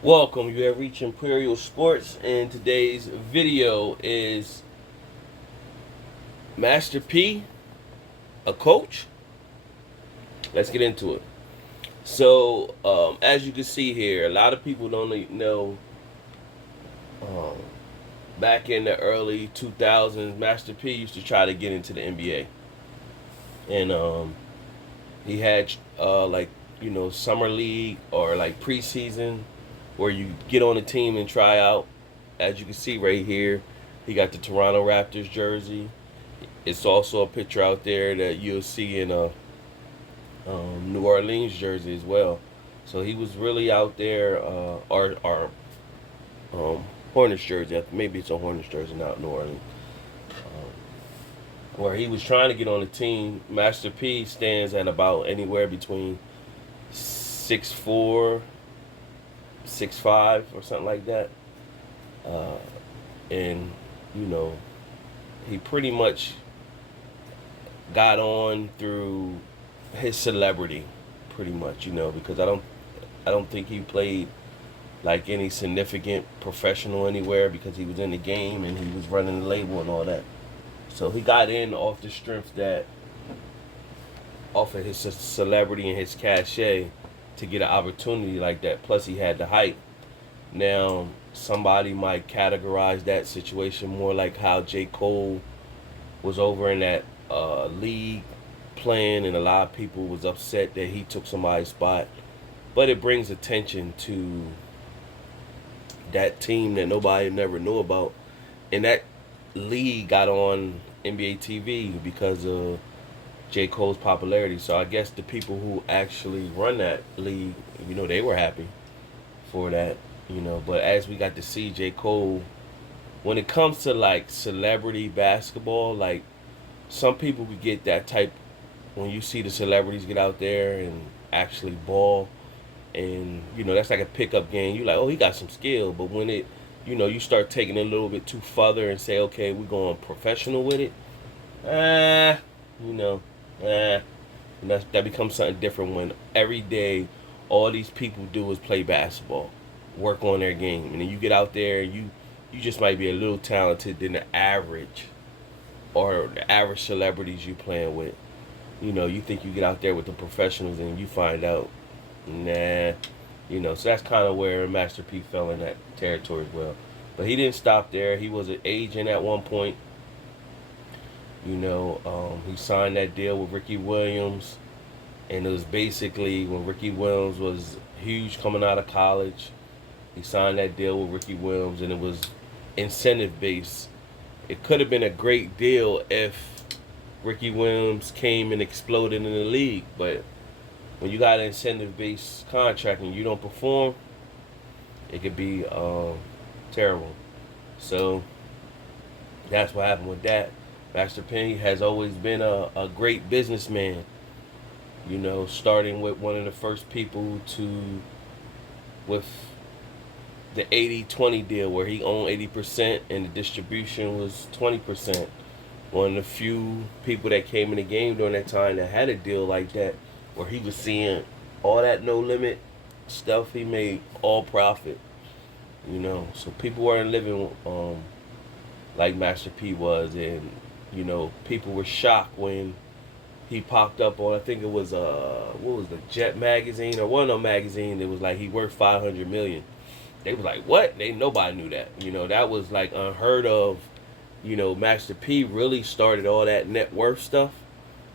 Welcome, you have reached Imperial Sports, and today's video is Master P, a coach. Let's get into it. As you can see here, a lot of people don't know. Um, Back in the early 2000s, Master P used to try to get into the NBA, and he had summer league or like preseason where you get on a team and try out. As you can see right here, he got the Toronto Raptors jersey. It's also a picture out there that you'll see in a New Orleans jersey as well. So he was really out there, our Hornets jersey. Maybe it's a Hornets jersey, not New Orleans. Where he was trying to get on the team. Master P stands at about anywhere between 6'4", 6'5", or something like that. Uh, and you know, he pretty much got on through his celebrity, pretty much, because I don't think he played like any significant professional anywhere because he was in the game and he was running the label and all that. So he got in off the strength that off of his celebrity and his cachet to get an opportunity like that. Plus he had the hype. Now somebody might categorize that situation more like how J. Cole was over in that league playing, and a lot of people was upset that he took somebody's spot. But it brings attention to that team that nobody never knew about, and that league got on NBA TV because of J. Cole's popularity. So I guess the people who actually run that league, they were happy for that. But as we got to see J. Cole, when it comes to like celebrity basketball, like some people would get that type when you see the celebrities get out there and actually ball, and that's like a pickup game. You like, oh, he got some skill, but when you start taking it a little bit too further and say, okay, we're going professional with it, ah, you know, ah, and that becomes something different when every day all these people do is play basketball, work on their game, and then you get out there, you just might be a little talented than the average or the average celebrities you playing with. You think you get out there with the professionals and you find out, nah. So that's kind of where Master P fell in that territory as well. But he didn't stop there. He was an agent at one point. He signed that deal with Ricky Williams, and it was basically when Ricky Williams was huge coming out of college. He signed that deal with Ricky Williams, and it was incentive based. It could have been a great deal if Ricky Williams came and exploded in the league, but when you got an incentive based contract and you don't perform, it could be terrible. So that's what happened with that. Master P has always been a great businessman. Starting with one of the first people with the 80-20 deal where he owned 80% and the distribution was 20%. One of the few people that came in the game during that time that had a deal like that where he was seeing all that no limit stuff, he made all profit. So people weren't living like Master P was, and people were shocked when he popped up on, I think it was what was the Jet magazine or one of them magazine that was like he worth 500 million. They was like, what? Nobody knew that. That was like unheard of. Master P really started all that net worth stuff.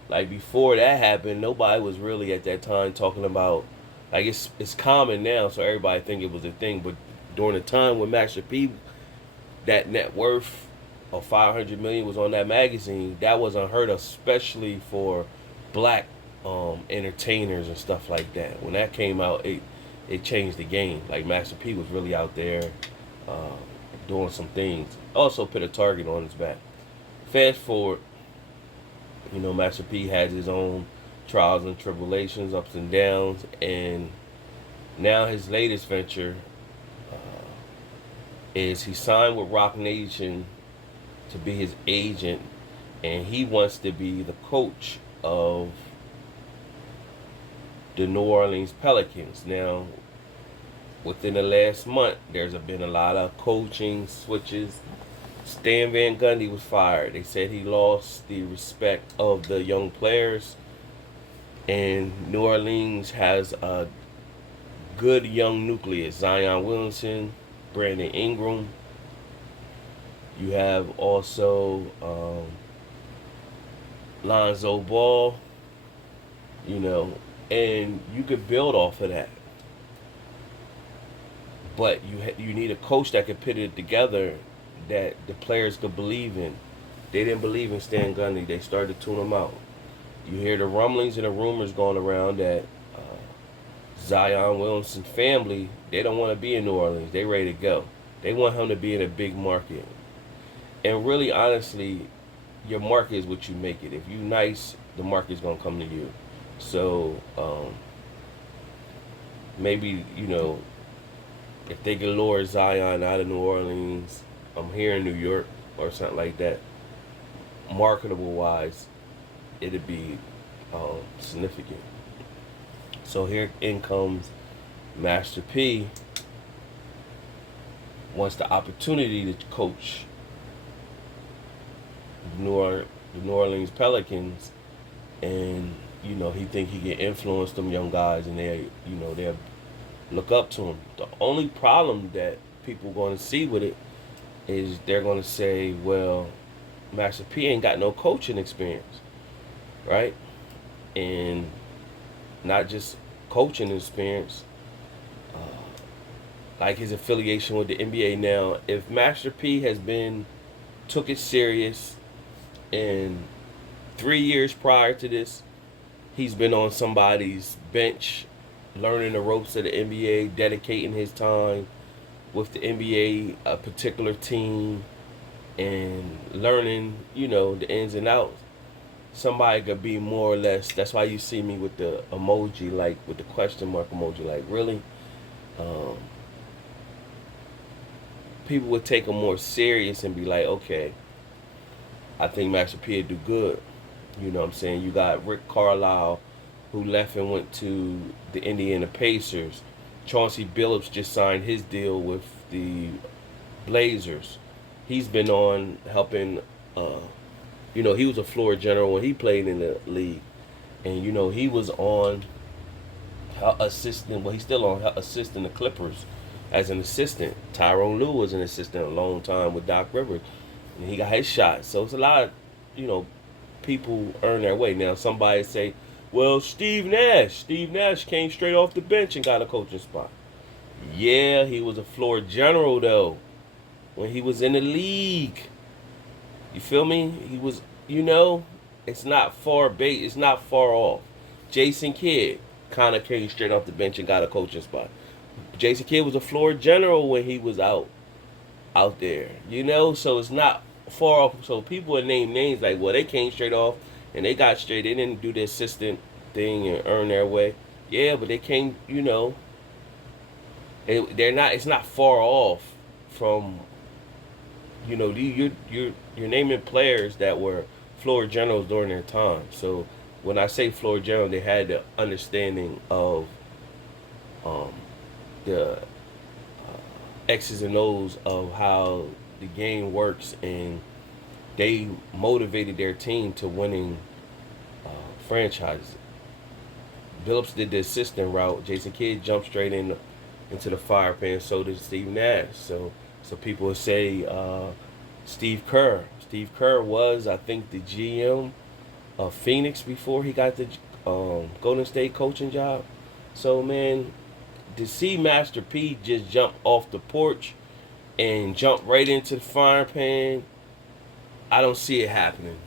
Like before that happened, nobody was really at that time talking about, like, it's common now, so everybody think it was a thing. But during the time when Master P, that net worth of 500 million was on that magazine, that was unheard of, especially for black entertainers and stuff like that. When that came out, it changed the game. Like Master P was really out there uh, doing some things. Also put a target on his back. Fast forward, Master P has his own trials and tribulations, ups and downs, and now his latest venture is he signed with Roc Nation to be his agent, and he wants to be the coach of the New Orleans Pelicans. Now, within the last month, there's been a lot of coaching switches. Stan Van Gundy was fired. They said he lost the respect of the young players. And New Orleans has a good young nucleus. Zion Williamson, Brandon Ingram. You have also Lonzo Ball, and you could build off of that. But you need a coach that could put it together that the players could believe in. They didn't believe in Stan Gundy. They started to tune him out. You hear the rumblings and the rumors going around that Zion Williamson family, they don't want to be in New Orleans. They ready to go. They want him to be in a big market. And really, honestly, your market is what you make it. If you nice, the market's going to come to you. So maybe, if they could lure Zion out of New Orleans, I'm here in New York or something like that, marketable wise, it'd be significant. So here in comes Master P. Wants the opportunity to coach the New Orleans Pelicans, and he think he can influence them young guys, and they look up to him. The only problem that people going to see with it is they're going to say, well, Master P ain't got no coaching experience, right? And not just coaching experience, like his affiliation with the NBA. Now, if Master P took it serious, and 3 years prior to this, he's been on somebody's bench, learning the ropes of the NBA, dedicating his time with the NBA, a particular team, and learning, the ins and outs. Somebody could be more or less. That's why you see me with the emoji, like with the question mark emoji, like really. People would take him more serious and be like, okay, I think Master P would do good. You know what I'm saying? You got Rick Carlisle, who left and went to the Indiana Pacers. Chauncey Billups just signed his deal with the Blazers. He's been on helping, he was a floor general when he played in the league. And, he was on assisting, well, he's still on assisting the Clippers as an assistant. Tyrone Lue was an assistant a long time with Doc Rivers. And he got his shot. So it's a lot of, people earn their way. Now, somebody say, well, Steve Nash came straight off the bench and got a coaching spot. Yeah, he was a floor general, though, when he was in the league. You feel me? He was, it's not it's not far off. Jason Kidd kind of came straight off the bench and got a coaching spot. Jason Kidd was a floor general when he was out there, so it's not far off. So people would name names like, well, they came straight off and they got straight. They didn't do the assistant thing and earn their way. Yeah, but they came, it's not far off from, you're naming players that were floor generals during their time. So when I say floor general, they had the understanding of the X's and O's of how the game works, and they motivated their team to winning franchises. Billups did the assistant route. Jason Kidd jumped straight into the fire pan. So did Steve Nash. So people would say Steve Kerr. Steve Kerr was, I think, the GM of Phoenix before he got the Golden State coaching job. So, man, to see Master P just jump off the porch and jump right into the frying pan, I don't see it happening.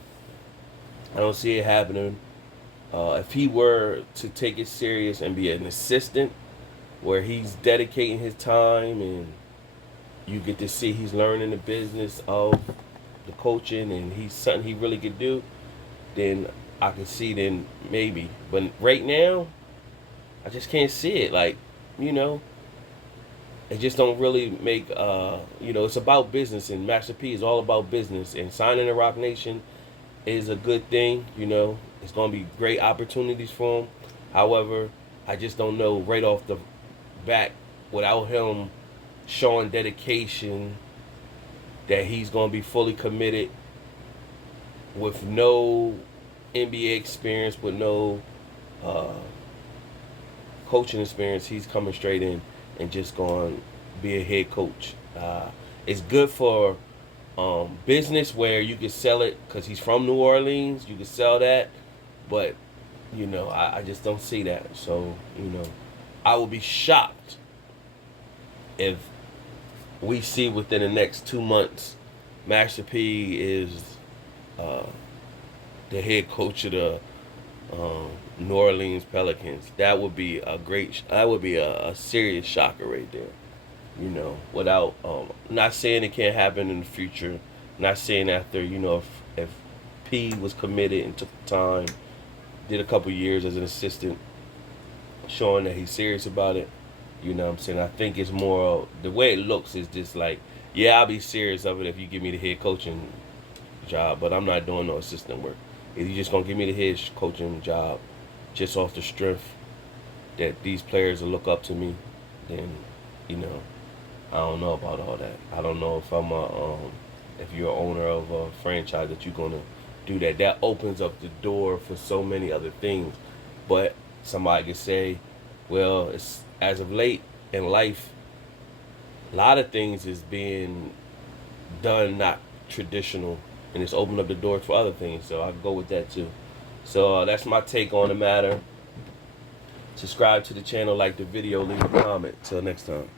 If he were to take it serious and be an assistant where he's dedicating his time and you get to see he's learning the business of the coaching and he's something he really could do, then I can see then maybe. But right now, I just can't see it. Like, it just don't really make, it's about business, and Master P is all about business, and signing the Roc Nation is a good thing. It's going to be great opportunities for him. However, I just don't know right off the back without him showing dedication, that he's going to be fully committed with no NBA experience, with no uh, coaching experience. He's coming straight in and just going to be a head coach. It's good for business where you can sell it because he's from New Orleans. You can sell that, but I just don't see that. So I will be shocked if we see within the next 2 months Master P is uh, the head coach of the New Orleans Pelicans. That would be a serious shocker right there. Without not saying it can't happen in the future, not saying after if P was committed and took the time, did a couple years as an assistant, showing that he's serious about it. You know what I'm saying? I think it's more the way it looks is just like, yeah, I'll be serious of it if you give me the head coaching job, but I'm not doing no assistant work. If you just gonna give me the head coaching job just off the strength that these players will look up to me, then I don't know about all that. I don't know if if you're an owner of a franchise that you're gonna do that. That opens up the door for so many other things. But somebody could say, well, it's as of late in life, a lot of things is being done not traditional, and it's opened up the door for other things. So I go with that too. So that's my take on the matter. Subscribe to the channel, like the video, leave a comment. Till next time.